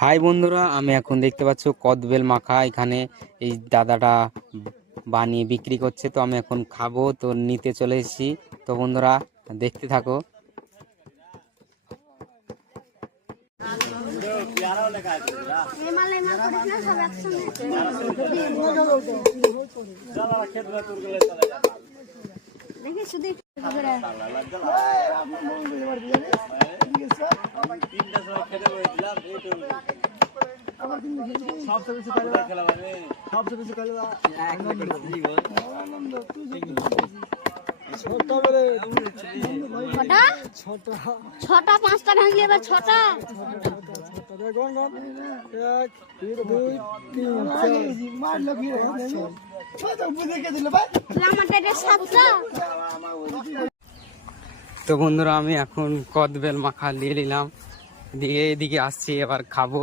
High বন্ধুরা, আমি এখন দেখতে পাচ্ছ কদবেল মাখা এখানে এই দাদাটা বানিয়ে বিক্রি করছে। তো আমি এখন খাবো, তো নিতে চলে এসেছি। তো বন্ধুরা দেখতে থাকো। ছটা পাঁচটা ভাঙলি এবার ছটা তো বন্ধুরা আমি এখন কদবেল মাখা নিয়ে নিলাম, দিয়ে এদিকে আসছি, এবার খাবো।